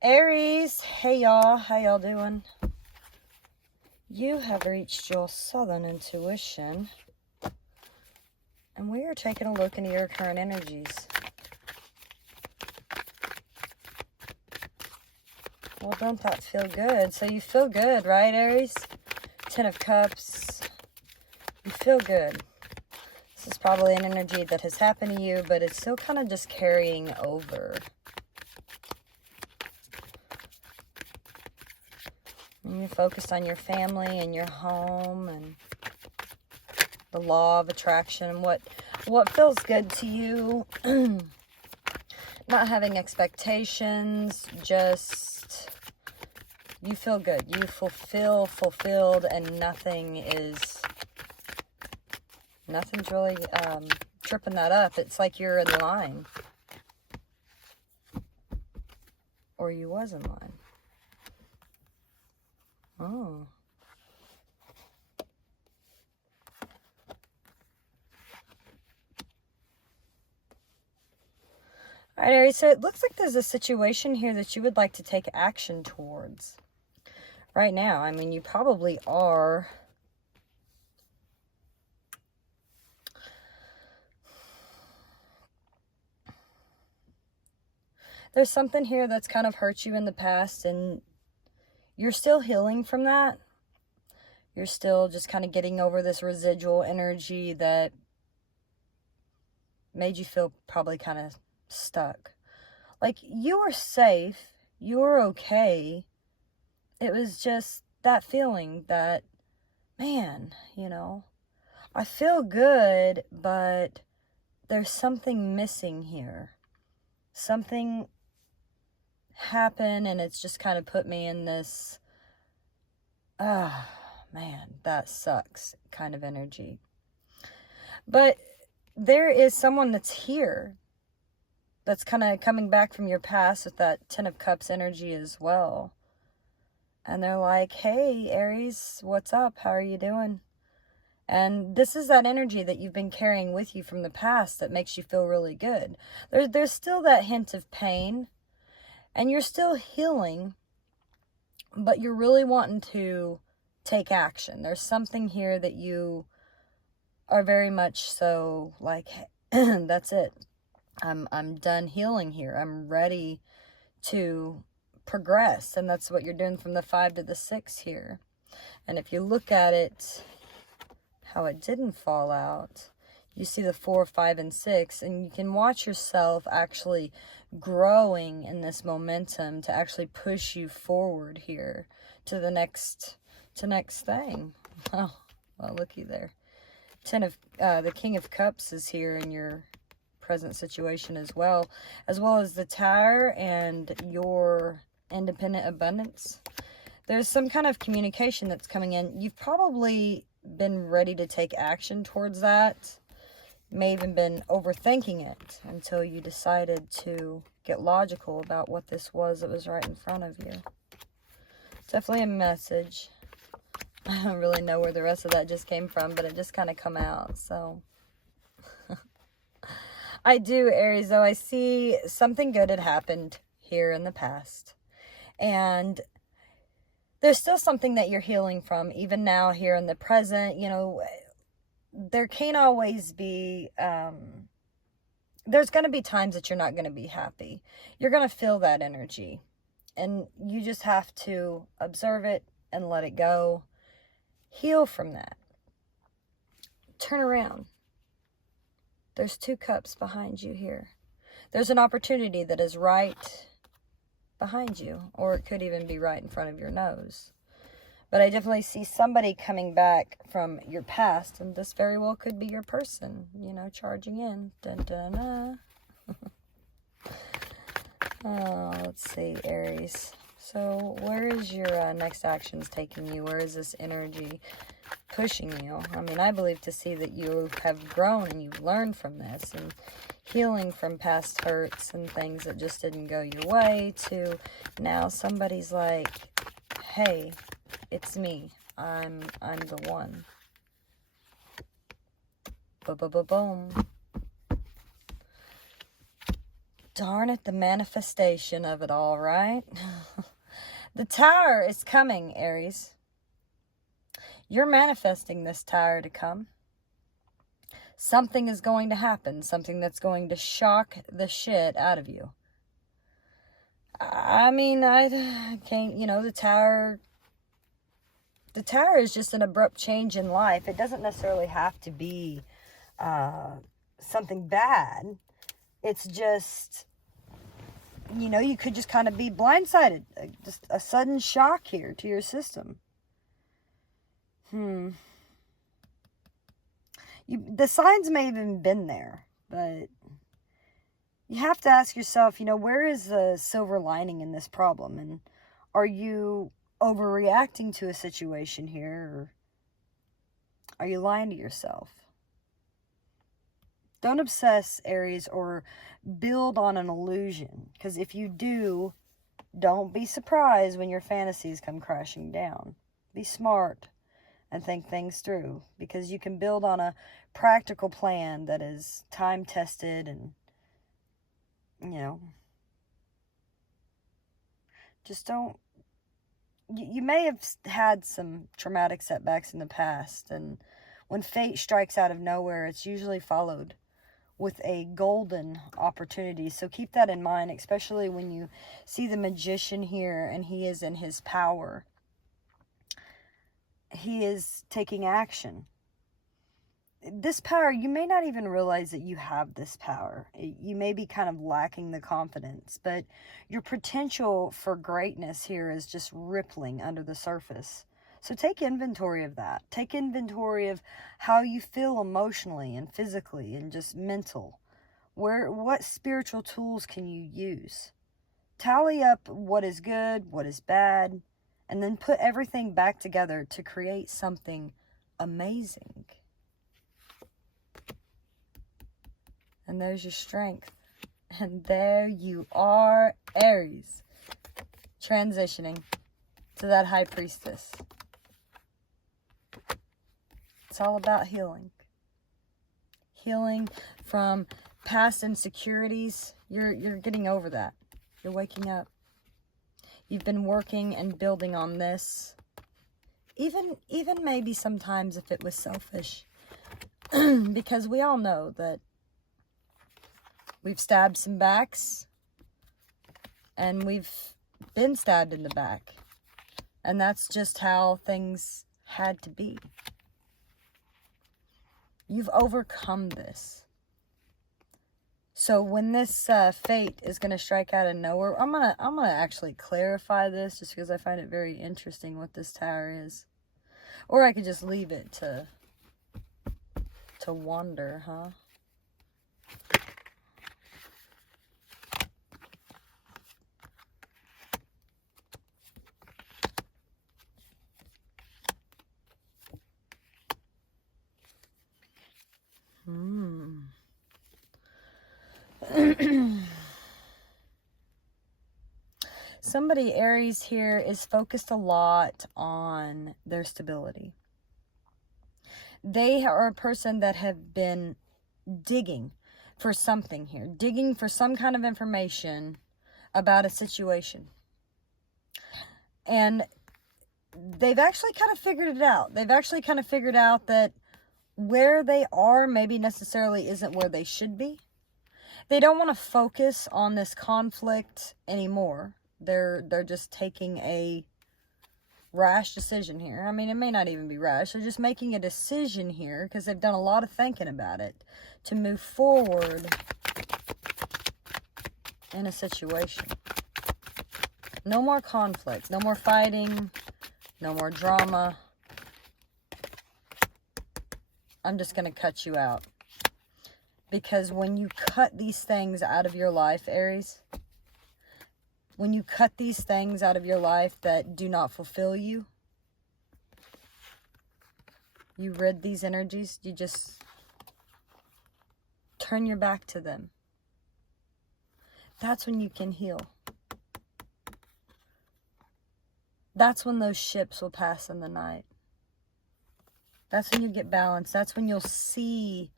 Aries, hey y'all, how y'all doing? You have reached your southern intuition, and we are taking a look into your current energies. Well, don't that feel good? So you feel good, right, Aries? Ten of Cups. You feel good. This is probably an energy that has happened to you, but it's still kind of just carrying over. And you're focused on your family and your home and the law of attraction. What feels good to you? Not having expectations, just you feel good. You fulfilled, and nothing's really tripping that up. It's like you're in line. Or you was in line. Oh. All right, Aries, so it looks like there's a situation here that you would like to take action towards. Right now, I mean, you probably are. There's something here that's kind of hurt you in the past, and you're still healing from that. You're still just kind of getting over this residual energy that made you feel probably kind of stuck. Like, you were safe, you were okay. It was just that feeling that, man, you know, I feel good, but there's something missing here. Something happened, and it's just kind of put me in this, man, that sucks kind of energy. But there is someone that's here that's kind of coming back from your past with that Ten of Cups energy as well. And they're like, hey, Aries, what's up? How are you doing? And this is that energy that you've been carrying with you from the past that makes you feel really good. There's still that hint of pain, and you're still healing, but you're really wanting to take action. There's something here that you are very much so like, that's it. I'm done healing here. I'm ready to progress. And that's what you're doing from the 5 to the 6 here. And if you look at it, how it didn't fall out, you see the 4, 5, and 6, and you can watch yourself actually growing in this momentum to actually push you forward here to the next thing. Oh, well, looky there. The King of Cups is here in your present situation as well as the Tower and your independent abundance. There's some kind of communication that's coming in. You've probably been ready to take action towards that. May even been overthinking it until you decided to get logical about what this was that was right in front of you. Definitely a message. I don't really know where the rest of that just came from, but it just kind of come out, so. I do, Aries, though. I see something good had happened here in the past. And there's still something that you're healing from, even now here in the present. You know, there can't always be, there's going to be times that you're not going to be happy. You're going to feel that energy. And you just have to observe it and let it go. Heal from that. Turn around. There's 2 cups behind you here. There's an opportunity that is right behind you, or it could even be right in front of your nose. But I definitely see somebody coming back from your past, and this very well could be your person, you know, charging in. Dun, dun, dun. Oh, let's see, Aries. So where is your next actions taking you? Where is this energy pushing you? I mean, I believe to see that you have grown and you've learned from this and healing from past hurts and things that just didn't go your way, to now somebody's like, hey, it's me. I'm the one. Boom. Darn it, the manifestation of it all, right? The Tower is coming, Aries. You're manifesting this Tower to come. Something is going to happen. Something that's going to shock the shit out of you. I mean, I can't, you know, the Tower is just an abrupt change in life. It doesn't necessarily have to be something bad. It's just, you know, you could just kind of be blindsided. Just a sudden shock here to your system. The signs may have even been there, but you have to ask yourself, you know, where is the silver lining in this problem? And are you overreacting to a situation here, or are you lying to yourself? Don't obsess, Aries, or build on an illusion, because if you do, don't be surprised when your fantasies come crashing down. Be smart and think things through, because you can build on a practical plan that is time-tested and, you know, just don't. You may have had some traumatic setbacks in the past, and when fate strikes out of nowhere, it's usually followed with a golden opportunity. So keep that in mind, especially when you see the Magician here and he is in his power. He is taking action. This power, you may not even realize that you have this power. You may be kind of lacking the confidence, but your potential for greatness here is just rippling under the surface. So take inventory of that. Take inventory of how you feel emotionally and physically and just mental. What spiritual tools can you use? Tally up what is good, what is bad, and then put everything back together to create something amazing. And there's your strength. And there you are, Aries, transitioning to that High Priestess. It's all about healing. Healing from past insecurities. You're getting over that. You're waking up. You've been working and building on this. Even maybe sometimes if it was selfish. Because we all know that we've stabbed some backs, and we've been stabbed in the back. And that's just how things had to be. You've overcome this. So when this fate is going to strike out of nowhere, I'm gonna actually clarify this just because I find it very interesting what this Tower is. Or I could just leave it to wonder, huh? Somebody, Aries, here is focused a lot on their stability. They are a person that have been digging for something here, digging for some kind of information about a situation. And they've actually kind of figured it out. They've actually kind of figured out that where they are maybe necessarily isn't where they should be. They don't want to focus on this conflict anymore. They're just taking a rash decision here. I mean, it may not even be rash. They're just making a decision here because they've done a lot of thinking about it to move forward in a situation. No more conflict. No more fighting. No more drama. I'm just going to cut you out. Because when you cut these things out of your life, Aries, when you cut these things out of your life that do not fulfill you, you rid these energies, you just turn your back to them. That's when you can heal. That's when those ships will pass in the night. That's when you get balanced. That's when you'll see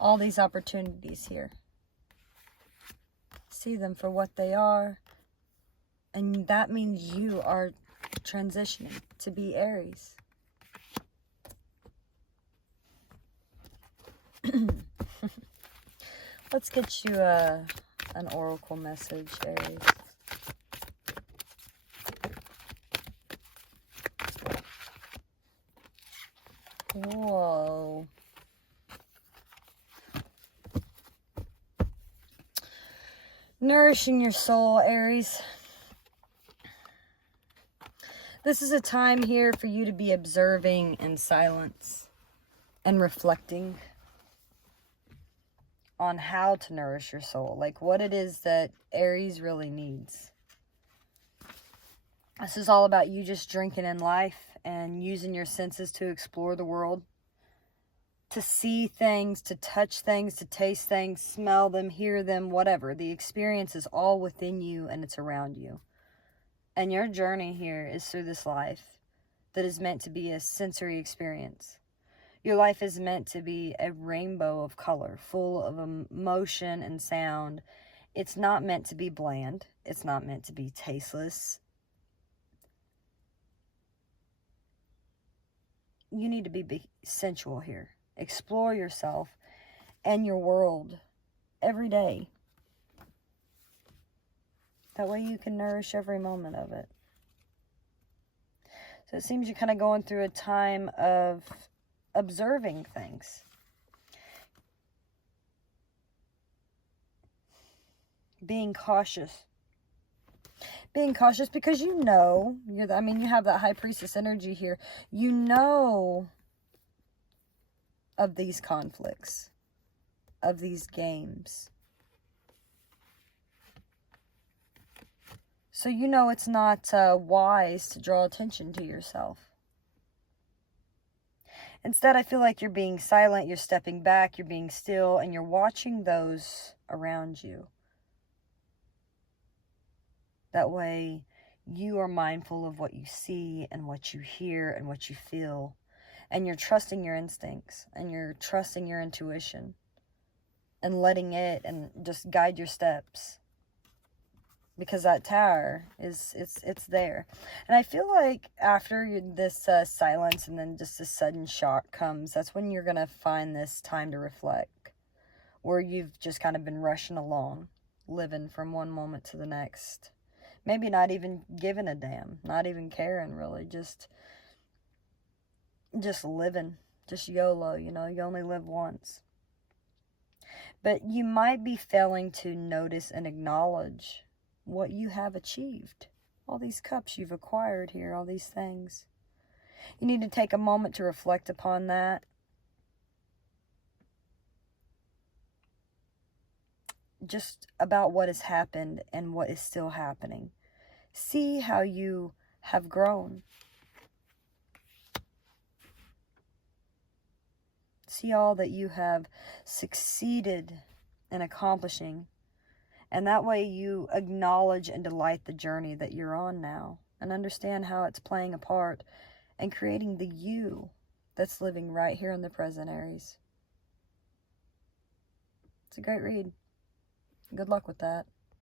all these opportunities here. see them for what they are. And that means you are transitioning to be Aries. Let's get you an oracle message, Aries. Whoa. Nourishing your soul, Aries. This is a time here for you to be observing in silence and reflecting on how to nourish your soul, like what it is that Aries really needs. This is all about you just drinking in life and using your senses to explore the world, to see things, to touch things, to taste things, smell them, hear them, whatever. The experience is all within you and it's around you. And your journey here is through this life that is meant to be a sensory experience. Your life is meant to be a rainbow of color, full of emotion and sound. It's not meant to be bland. It's not meant to be tasteless. You need to be sensual here. Explore yourself and your world every day. That way you can nourish every moment of it. So it seems you're kind of going through a time of observing things. Being cautious. Being cautious because you know, you have that high priestess energy here. You know of these conflicts, of these games. So you know it's not wise to draw attention to yourself. Instead, I feel like you're being silent, you're stepping back, you're being still, and you're watching those around you. That way, you are mindful of what you see and what you hear and what you feel. And you're trusting your instincts and you're trusting your intuition and letting it and just guide your steps. Because that tower it's there. And I feel like after this silence and then just a sudden shock comes, that's when you're going to find this time to reflect. Where you've just kind of been rushing along, living from one moment to the next. Maybe not even giving a damn, not even caring really, just living, just YOLO, you only live once. But you might be failing to notice and acknowledge what you have achieved. All these cups you've acquired here, all these things. You need to take a moment to reflect upon that. Just about what has happened and what is still happening. See how you have grown. See all that you have succeeded in accomplishing. And that way you acknowledge and delight the journey that you're on now. And understand how it's playing a part and creating the you that's living right here in the present, Aries. It's a great read. Good luck with that.